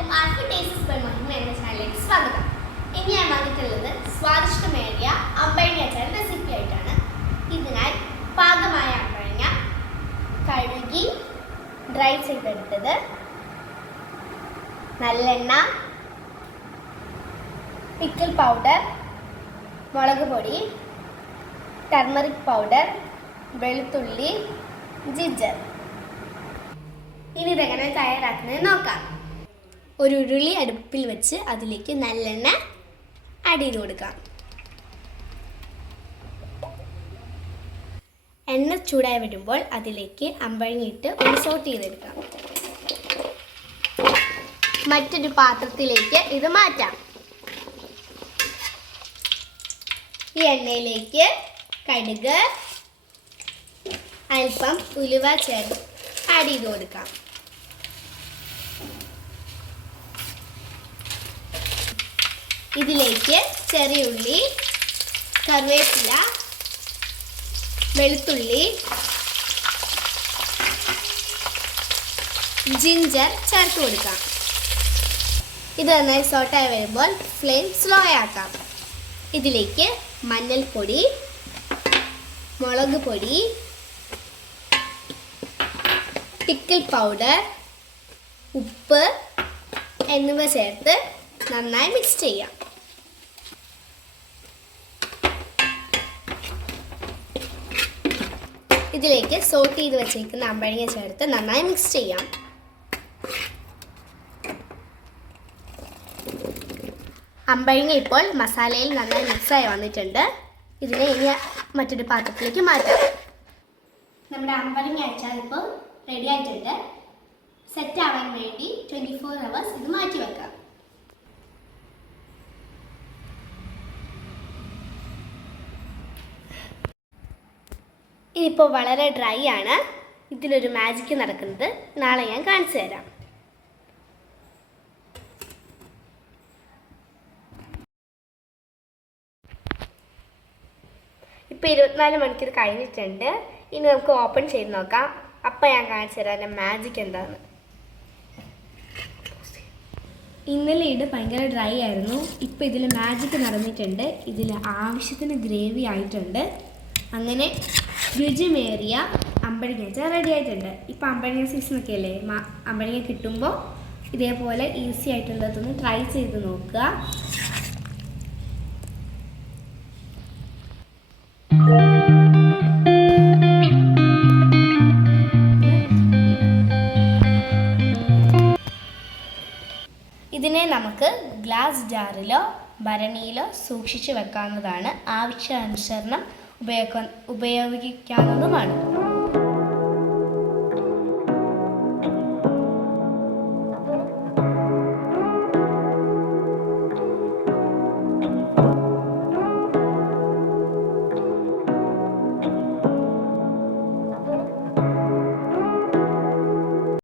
എന്ന കഴുകി ഡ്രൈ ചെയ്തെടുത്തത്. നല്ലെണ്ണ പിക്കിൾ പൗഡർ മുളക് പൊടി ടർമറിക് പൗഡർ വെളുത്തുള്ളി ജിഞ്ചർ ഇനി ഇതെങ്ങനെ തയ്യാറാക്കുന്നത് നോക്കാം. ഒരു ഉരുളി അടുപ്പിൽ വെച്ച് അതിലേക്ക് നല്ലെണ്ണ ആഡ് ചെയ്ത് കൊടുക്കാം. എണ്ണ ചൂടായി വരുമ്പോൾ അതിലേക്ക് അമ്പഴങ്ങിയിട്ട് ഒന്ന് സോട്ട് ചെയ്തെടുക്കാം. മറ്റൊരു പാത്രത്തിലേക്ക് ഇത് മാറ്റാം. ഈ എണ്ണയിലേക്ക് കടുക് അല്പം ഉലുവ ചേർത്ത് ആഡ് ചെയ്ത് കൊടുക്കാം. ഇതിലേക്ക് ചെറിയ ഉള്ളി കറിവേപ്പില വെളുത്തുള്ളി ജിഞ്ചർ ചേർത്ത് കൊടുക്കാം. ഇത് നന്നായി സോട്ടായി വരുമ്പോൾ ഫ്ലെയിം സ്ലോ ആക്കാം. ഇതിലേക്ക് മഞ്ഞൾപ്പൊടി മുളക് പൊടി പിക്കിൾ പൗഡർ ഉപ്പ് എന്നിവ ചേർത്ത് നന്നായി മിക്സ് ചെയ്യാം. ഇതിലേക്ക് സോട്ട് ചെയ്ത് വെച്ചേക്കുന്ന അമ്പഴങ്ങ ചേർത്ത് നന്നായി മിക്സ് ചെയ്യാം. അമ്പഴങ്ങ ഇപ്പോൾ മസാലയിൽ നന്നായി മിക്സായി വന്നിട്ടുണ്ട്. ഇതിനെ ഇനി മറ്റൊരു പാത്രത്തിലേക്ക് മാറ്റാം. നമ്മുടെ അമ്പഴങ്ങ അച്ചാർ ഇപ്പോൾ റെഡി ആയിട്ടുണ്ട്. സെറ്റ് ആവാൻ വേണ്ടി ട്വന്റി ഫോർ അവേഴ്സ് ഇത് മാറ്റി വെക്കാം ഇതിപ്പോൾ വളരെ ഡ്രൈ ആണ്. ഇതിലൊരു മാജിക്ക് നടക്കുന്നത്. നാളെ ഞാൻ കാണിച്ചു തരാം. ഇപ്പോൾ ഇരുപത്തിനാല് മണിക്കൂർ കഴിഞ്ഞിട്ടുണ്ട്. ഇനി നമുക്ക് ഓപ്പൺ ചെയ്ത് നോക്കാം. അപ്പം ഞാൻ കാണിച്ചു തരാം എന്റെ മാജിക് എന്താണ് ഇന്നലെ ഇത് ഭയങ്കര ഡ്രൈ ആയിരുന്നു. ഇപ്പോൾ ഇതിൽ മാജിക് നടന്നിട്ടുണ്ട്. ഇതിൽ ആവശ്യത്തിന് ഗ്രേവി ആയിട്ടുണ്ട്. അങ്ങനെ രുചിമേറിയ അമ്പഴങ്ങ റെഡി ആയിട്ടുണ്ട്. ഇപ്പോൾ അമ്പഴങ്ങ സീസണൊക്കെ അല്ലേ? അമ്പഴങ്ങ കിട്ടുമ്പോൾ ഇതേപോലെ ഈസി ആയിട്ടുള്ളതൊന്ന് ട്രൈ ചെയ്ത് നോക്കുക. ഇതിനെ നമുക്ക് ഗ്ലാസ് ജാറിലോ ഭരണിയിലോ സൂക്ഷിച്ചു വെക്കാവുന്നതാണ്. ആവശ്യാനുസരണം ഉപയോഗ ഉപയോഗിക്കാവുന്നതുമാണ്.